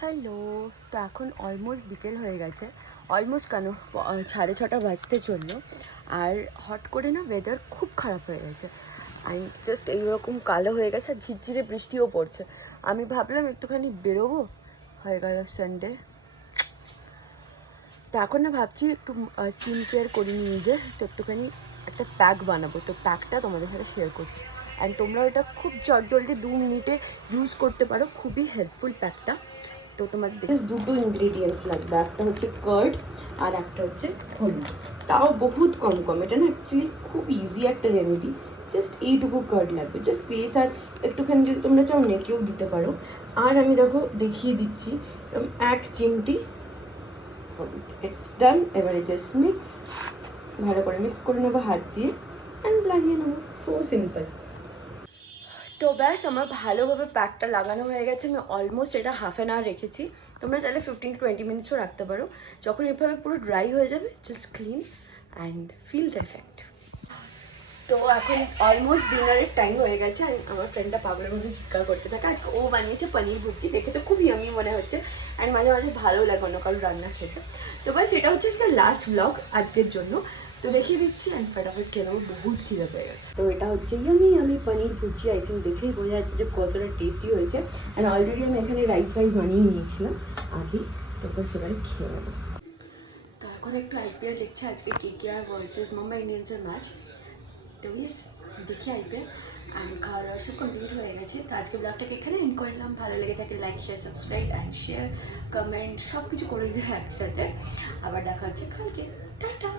Hello. তো এখন almost বিকেল হয়ে গেছে, অলমোস্ট কেন 6:30 বাজতে চললো। আর হট করে না ওয়েদার খুব খারাপ হয়ে গেছে, অ্যান্ড জাস্ট এইরকম কালো হয়ে গেছে আর ঝিরঝিরে বৃষ্টিও পড়ছে। আমি ভাবলাম একটুখানি বেরোবো, হয়ে গেল সানডে। তো এখন না ভাবছি একটু স্কিন কেয়ার করি নিজে, তো একটুখানি একটা প্যাক বানাবো, তো প্যাকটা তোমাদের সাথে শেয়ার করছি। অ্যান্ড তোমরা এটা খুব জলদি 2 মিনিটে ইউজ করতে পারো, খুবই হেল্পফুল প্যাকটা। তো তোমাদের দুটো ইনগ্রিডিয়েন্টস লাগবে, একটা হচ্ছে কার্ড আর একটা হচ্ছে হলুদ, তাও বহুত কম কম। এটা না অ্যাকচুয়ালি খুব ইজি একটা রেমেডি, জাস্ট এইটুকু কার্ড লাগবে, জাস্ট ফেস আর একটুখানি যদি তোমরা চাও নেকেও দিতে পারো। আর আমি দেখো দেখিয়ে দিচ্ছি, 1 চিমটি হলুদ, ইটস ডান। এবারে জাস্ট মিক্স, ভালো করে মিক্স করে নেবো হাত দিয়ে অ্যান্ড লাগিয়ে নেবো, সো সিম্পল। তো ব্যাস আমার ভালোভাবে প্যাকটা লাগানো হয়ে গেছে। আমি অলমোস্ট এটা ½ রেখেছি, তোমরা চাইলে 15-20 মিনিটসও রাখতে পারো। যখন এভাবে পুরো ড্রাই হয়ে যাবে, just clean and feel the effect. তো এখন অলমোস্ট ডিনারের টাইম হয়ে গেছে, আমার ফ্রেন্ডটা পাগলের মধ্যে চিৎকার করতে থাকে। আজকে ও বানিয়েছে পনির ভুর্জি, দেখে তো খুব ইয়ামি মনে হচ্ছে, অ্যান্ড মাঝে মাঝে ভালো লাগে অন্য কারো রান্না খেতে। তো ব্যাস এটা হচ্ছে লাস্ট ব্লগ আজকের জন্য, তো দেখিয়ে দিচ্ছি অ্যান্ড ফটাফট খেয়ে নেবো, বহুত খিদে পেয়ে গেছে। তো এটা হচ্ছে yummy paneer bhurji. I think দেখেই বোঝা যাচ্ছে যে কতটা টেস্টি হয়েছে। অ্যান্ড অলরেডি আমি এখানে রাইস বানিয়ে নিয়েছিলাম আগে, তো ব্যাস এবারে খেয়ে নেবো। তো এখন একটু আইপিএল দেখছে, আজকে KKR ভার্সেস মুম্বাই ইন্ডিয়ান্সের ম্যাচ। তো ইয়েস, দেখি আইপিএল অ্যান্ড খাওয়া দাওয়া সব কমপ্লিট হয়ে গেছে। তো আজকে ব্লগটাকে এখানে এন্ড করলাম। ভালো লেগে থাকে like, share, subscribe and share, comment সব কিছু করে দিও একসাথে। আবার দেখা হচ্ছে কালকে। টাটা।